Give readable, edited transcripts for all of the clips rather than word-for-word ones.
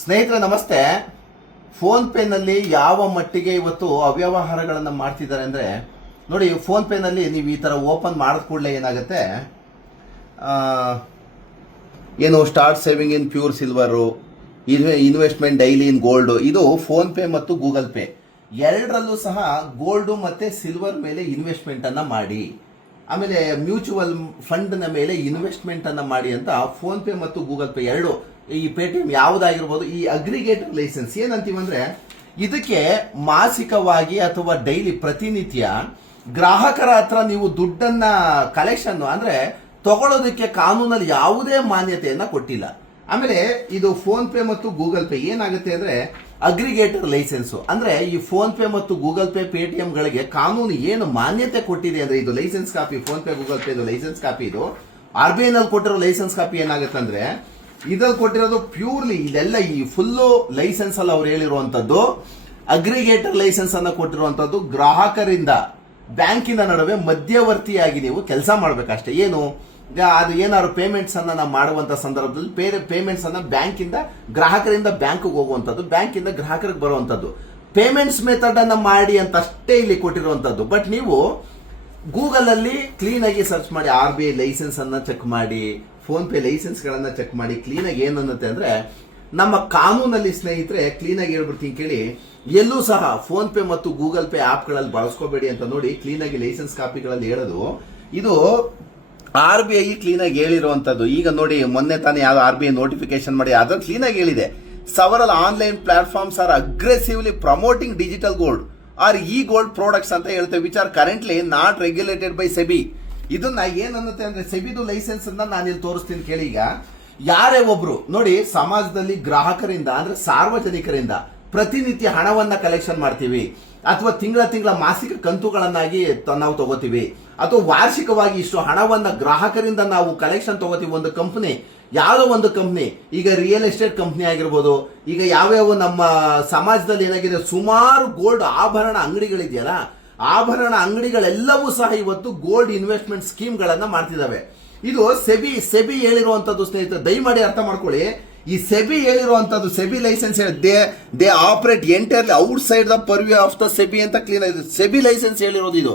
ಸ್ನೇಹಿತರೆ ನಮಸ್ತೆ. ಫೋನ್ ಪೇನಲ್ಲಿ ಯಾವ ಮಟ್ಟಿಗೆ ಇವತ್ತು ಅವ್ಯವಹಾರಗಳನ್ನು ಮಾಡ್ತಿದ್ದಾರೆ ಅಂದರೆ ನೋಡಿ, ಫೋನ್ ಪೇನಲ್ಲಿ ನೀವು ಈ ಥರ ಓಪನ್ ಮಾಡಿದ ಕೂಡಲೇ ಏನಾಗುತ್ತೆ, ಏನು start saving in pure silver, investment daily in gold, ಇದು ಫೋನ್ ಪೇ ಮತ್ತು ಗೂಗಲ್ ಪೇ ಎರಡರಲ್ಲೂ ಸಹ ಗೋಲ್ಡು ಮತ್ತು ಸಿಲ್ವರ್ ಮೇಲೆ ಇನ್ವೆಸ್ಟ್ಮೆಂಟನ್ನು ಮಾಡಿ, ಆಮೇಲೆ ಮ್ಯೂಚುವಲ್ ಫಂಡ್ನ ಮೇಲೆ ಇನ್ವೆಸ್ಟ್ಮೆಂಟನ್ನು ಮಾಡಿ ಅಂತ ಫೋನ್ ಪೇ ಮತ್ತು ಗೂಗಲ್ ಪೇ ಎರಡು, ಈ ಪೇಟಿಎಂ ಯಾವುದಾಗಿರ್ಬೋದು, ಈ ಅಗ್ರಿಗೇಟರ್ ಲೈಸೆನ್ಸ್ ಏನಂತೀವಂದ್ರೆ ಇದಕ್ಕೆ ಮಾಸಿಕವಾಗಿ ಅಥವಾ ಡೈಲಿ ಪ್ರತಿನಿತ್ಯ ಗ್ರಾಹಕರ ಹತ್ರ ನೀವು ದುಡ್ಡನ್ನ ಕಲೆಕ್ಷನ್ ಅಂದ್ರೆ ತಗೊಳ್ಳೋದಕ್ಕೆ ಕಾನೂನಲ್ಲಿ ಯಾವುದೇ ಮಾನ್ಯತೆಯನ್ನ ಕೊಟ್ಟಿಲ್ಲ. ಆಮೇಲೆ ಇದು ಫೋನ್ ಪೇ ಮತ್ತು ಗೂಗಲ್ ಪೇ ಏನಾಗುತ್ತೆ ಅಂದ್ರೆ ಅಗ್ರಿಗೇಟರ್ ಲೈಸೆನ್ಸ್ ಅಂದ್ರೆ ಈ ಫೋನ್ ಪೇ ಮತ್ತು ಗೂಗಲ್ ಪೇ ಪೇಟಿಎಂ ಗಳಿಗೆ ಕಾನೂನು ಏನು ಮಾನ್ಯತೆ ಕೊಟ್ಟಿದೆ ಅಂದ್ರೆ ಇದು license copy, PhonePe Google pay ಇದು ಲೈಸೆನ್ಸ್ ಕಾಪಿ, ಇದು RBI ನಲ್ಲಿ ಕೊಟ್ಟಿರೋ ಲೈಸೆನ್ಸ್ ಕಾಪಿ ಏನಾಗುತ್ತೆ ಅಂದ್ರೆ ಇದ್ರಲ್ಲಿ ಕೊಟ್ಟಿರೋದು ಪ್ಯೂರ್ಲಿ ಇದೆಲ್ಲ ಈ ಫುಲ್ಲು ಲೈಸೆನ್ಸ್ ಅಲ್ಲಿ ಅವ್ರು ಹೇಳಿರುವಂತದ್ದು ಅಗ್ರಿಗೇಟರ್ ಲೈಸೆನ್ಸ್ ಅನ್ನ ಕೊಟ್ಟಿರುವಂತದ್ದು ಗ್ರಾಹಕರಿಂದ ಬ್ಯಾಂಕಿನ ನಡುವೆ ಮಧ್ಯವರ್ತಿಯಾಗಿ ನೀವು ಕೆಲಸ ಮಾಡ್ಬೇಕಷ್ಟೇ. ಏನು ಅದು ಏನಾದ್ರು ಪೇಮೆಂಟ್ಸ್ ಅನ್ನ ನಾವು ಮಾಡುವಂತ ಸಂದರ್ಭದಲ್ಲಿ ಪೇಮೆಂಟ್ಸ್ ಅನ್ನ ಬ್ಯಾಂಕಿಂದ ಗ್ರಾಹಕರಿಂದ ಬ್ಯಾಂಕ್ಗೆ ಹೋಗುವಂತದ್ದು, ಬ್ಯಾಂಕಿಂದ ಗ್ರಾಹಕರಿಗೆ ಬರುವಂತದ್ದು ಪೇಮೆಂಟ್ಸ್ ಮೆಥಡ್ ಅನ್ನ ಮಾಡಿ ಅಂತ ಅಷ್ಟೇ ಇಲ್ಲಿ ಕೊಟ್ಟಿರುವಂತದ್ದು. ಬಟ್ ನೀವು ಗೂಗಲ್ ಅಲ್ಲಿ ಕ್ಲೀನ್ ಆಗಿ ಸರ್ಚ್ ಮಾಡಿ, RBI ಲೈಸೆನ್ಸ್ ಅನ್ನ ಚೆಕ್ ಮಾಡಿ, ಫೋನ್ ಪೇ ಲೈಸೆನ್ಸ್ ಗಳನ್ನ ಚೆಕ್ ಮಾಡಿ, ಕ್ಲೀನ್ ಆಗಿ ಏನನ್ನತ್ತೆ ಅಂದ್ರೆ ನಮ್ಮ ಕಾನೂನಲ್ಲಿ ಸ್ನೇಹಿತರೆ ಕ್ಲೀನ್ ಆಗಿ ಹೇಳ್ಬಿಡ್ತೀನಿ ಕೇಳಿ, ಎಲ್ಲೂ ಸಹ ಫೋನ್ ಪೇ ಮತ್ತು ಗೂಗಲ್ ಪೇ ಆಪ್ ಗಳಲ್ಲಿ ಬಳಸ್ಕೋಬೇಡಿ ಅಂತ ನೋಡಿ ಕ್ಲೀನ್ ಆಗಿ ಲೈಸೆನ್ಸ್ ಕಾಪಿಗಳಲ್ಲಿ ಹೇಳೋದು. ಇದು RBI ಕ್ಲೀನ್ ಆಗಿ ಹೇಳಿರುವಂತದ್ದು. ಈಗ ನೋಡಿ ಮೊನ್ನೆ ತಾನೇ ಯಾವ್ದು RBI ನೋಟಿಫಿಕೇಶನ್ ಮಾಡಿ ಅದ್ರಲ್ಲಿ ಕ್ಲೀನ್ ಆಗಿ ಹೇಳಿದೆ, several online platforms are aggressively promoting digital gold or gold products ಅಂತ ಹೇಳ್ತೇವೆ, which are currently not regulated by SEBI. ಇದನ್ನ ಏನನ್ನುತ್ತೆ ಅಂದ್ರೆ ಸೆಬಿದು ಲೈಸೆನ್ಸ್ ಅನ್ನ ನಾನು ಇಲ್ಲಿ ತೋರಿಸ್ತೀನಿ ಕೇಳಿ. ಈಗ ಯಾರೇ ಒಬ್ರು ನೋಡಿ ಸಮಾಜದಲ್ಲಿ ಗ್ರಾಹಕರಿಂದ ಅಂದ್ರೆ ಸಾರ್ವಜನಿಕರಿಂದ ಪ್ರತಿನಿತ್ಯ ಹಣವನ್ನ ಕಲೆಕ್ಷನ್ ಮಾಡ್ತೀವಿ, ಅಥವಾ ತಿಂಗಳ ಮಾಸಿಕ ಕಂತುಗಳನ್ನಾಗಿ ನಾವು ತಗೋತೀವಿ, ಅಥವಾ ವಾರ್ಷಿಕವಾಗಿ ಇಷ್ಟು ಹಣವನ್ನ ಗ್ರಾಹಕರಿಂದ ನಾವು ಕಲೆಕ್ಷನ್ ತಗೋತೀವಿ. ಒಂದು ಕಂಪನಿ, ಯಾವುದೋ ಒಂದು ಕಂಪ್ನಿ, ಈಗ ರಿಯಲ್ ಎಸ್ಟೇಟ್ ಕಂಪ್ನಿ ಆಗಿರ್ಬೋದು, ಈಗ ಯಾವ್ಯಾವ ನಮ್ಮ ಸಮಾಜದಲ್ಲಿ ಏನಾಗಿದೆ ಸುಮಾರು ಗೋಲ್ಡ್ ಆಭರಣ ಅಂಗಡಿಗಳಿದೆಯಲ್ಲ, ಆಭರಣ ಅಂಗಡಿಗಳೆಲ್ಲವೂ ಸಹ ಇವತ್ತು ಗೋಲ್ಡ್ ಇನ್ವೆಸ್ಟ್ಮೆಂಟ್ ಸ್ಕೀಮ್ ಗಳನ್ನ ಮಾಡ್ತಿದ್ದಾವೆ. ಇದು ಸೆಬಿ ಹೇಳಿರುವಂತದ್ದು ಸ್ನೇಹಿತರೆ, ದಯಮಾಡಿ ಅರ್ಥ ಮಾಡ್ಕೊಳ್ಳಿ. ಈ ಸೆಬಿ ಹೇಳಿರುವಂತದ್ದು SEBI license they operate entirely outside the purview of the SEBI ಅಂತ ಕ್ಲೀನ್ ಆಗಿದೆ. ಸೆಬಿ ಲೈಸೆನ್ಸ್ ಹೇಳಿರೋದು ಇದು.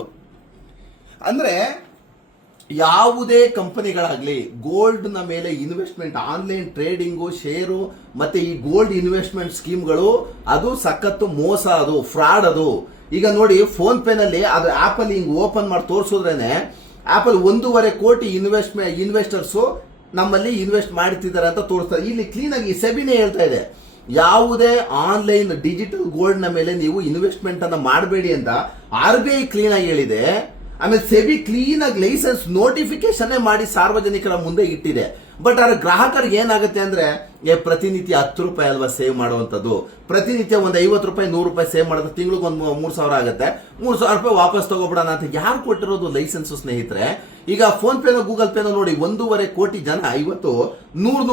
ಅಂದ್ರೆ ಯಾವುದೇ ಕಂಪನಿಗಳಾಗ್ಲಿ ಗೋಲ್ಡ್ ನ ಮೇಲೆ ಇನ್ವೆಸ್ಟ್ಮೆಂಟ್, ಆನ್ಲೈನ್ ಟ್ರೇಡಿಂಗು, ಶೇರು ಮತ್ತೆ ಈ ಗೋಲ್ಡ್ ಇನ್ವೆಸ್ಟ್ಮೆಂಟ್ ಸ್ಕೀಮ್ಗಳು ಅದು ಸಖತ್ತು ಮೋಸ, ಅದು ಫ್ರಾಡ್. ಅದು ಈಗ ನೋಡಿ ಫೋನ್ ಪೇ ನಲ್ಲಿ ಅದು ಆಪಲ್ ಹಿಂಗ್ ಓಪನ್ ಮಾಡಿ ತೋರಿಸಿದ್ರೇನೆ ಆಪಲ್ 1.5 ಕೋಟಿ ಇನ್ವೆಸ್ಟರ್ಸ್ ನಮ್ಮಲ್ಲಿ ಇನ್ವೆಸ್ಟ್ ಮಾಡ್ತಿದ್ದಾರೆ ಅಂತ ತೋರಿಸ್ತಾರೆ. ಇಲ್ಲಿ ಕ್ಲೀನ್ ಆಗಿ ಸೆಬಿನೇ ಹೇಳ್ತಾ ಇದೆ, ಯಾವುದೇ ಆನ್ಲೈನ್ ಡಿಜಿಟಲ್ ಗೋಲ್ಡ್ ನ ಮೇಲೆ ನೀವು ಇನ್ವೆಸ್ಟ್ಮೆಂಟ್ ಅನ್ನ ಮಾಡಬೇಡಿ ಅಂತ RBI ಕ್ಲೀನ್ ಆಗಿ ಹೇಳಿದೆ. ಆಮೇಲೆ ಸೆಬಿ ಕ್ಲೀನ್ ಆಗಿ ಲೈಸೆನ್ಸ್ ನೋಟಿಫಿಕೇಶನ್ ಮಾಡಿ ಸಾರ್ವಜನಿಕರ ಮುಂದೆ ಇಟ್ಟಿದೆ. ಬಟ್ ಅದ್ರ ಗ್ರಾಹಕರಿಗೆ ಏನಾಗುತ್ತೆ ಅಂದ್ರೆ ಪ್ರತಿನಿತ್ಯ 10 ರೂಪಾಯಿ ಅಲ್ವಾ ಸೇವ್ ಮಾಡುವಂತದ್ದು, ಪ್ರತಿನಿತ್ಯ ಒಂದು 50 ರೂಪಾಯಿ 100 ರೂಪಾಯಿ ಸೇವ್ ಮಾಡಿದ್ರೆ ತಿಂಗಳಿಗೆ ಒಂದು 3,000 ಆಗುತ್ತೆ, 3,000 ರೂಪಾಯಿ ವಾಪಸ್ ತಗೋಬಿಡೋಣ ಅಂತ ಯಾರು ಕೊಟ್ಟಿರೋದು ಲೈಸೆನ್ಸ್ ಸ್ನೇಹಿತರೆ? ಈಗ ಫೋನ್ ಪೇನ ಗೂಗಲ್ ಪೇನ ನೋಡಿ 1.5 ಕೋಟಿ ಜನ ಇವತ್ತು 100